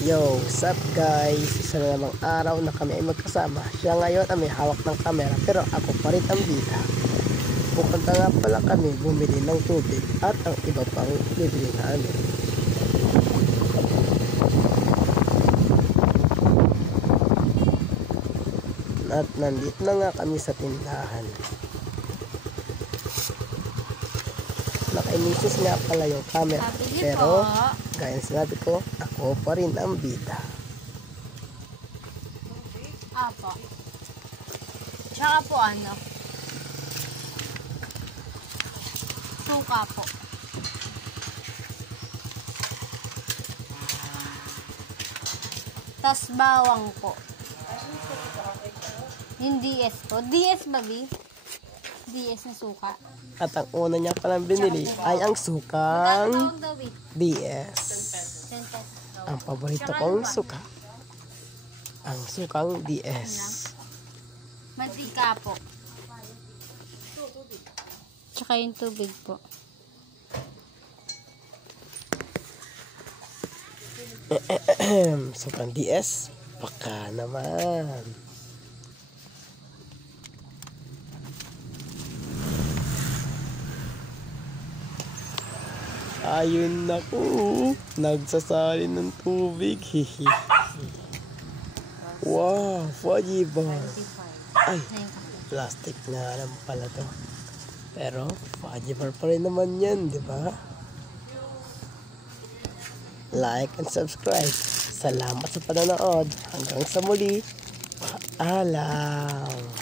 Yo, what's up guys? Isa na namang araw na kami ay magkasama. Siya ngayon ay may hawak ng kamera pero ako pa rin ang bida. Pupunta nga pala kami bumili ng tubig at ang iba pang bibili namin. At nandito na nga kami sa tindahan. Nakaimisis nga pala yung camera pero gaya ng sinabi ko, ako pa rin ang bida. Apo. Tsaka po ano? Suka po. Tas bawang po. Yung DS po. DS ba, B? DS na suka. At ang una niya palang binili ay ang sukang Tawag daw, B? DS. Ang paborito kong suka. Ang sukang DS. Mantika po. Tsaka yung tubig po. Sukang DS. Baka naman. Ayun na po. Nagsasali ng tubig. Wow, Fudgy bar. Ay, plastic na lang pala to. Pero, Fudgy bar pa rin naman yan, di ba? Like and subscribe. Salamat sa panonood. Hanggang sa muli. Paalam.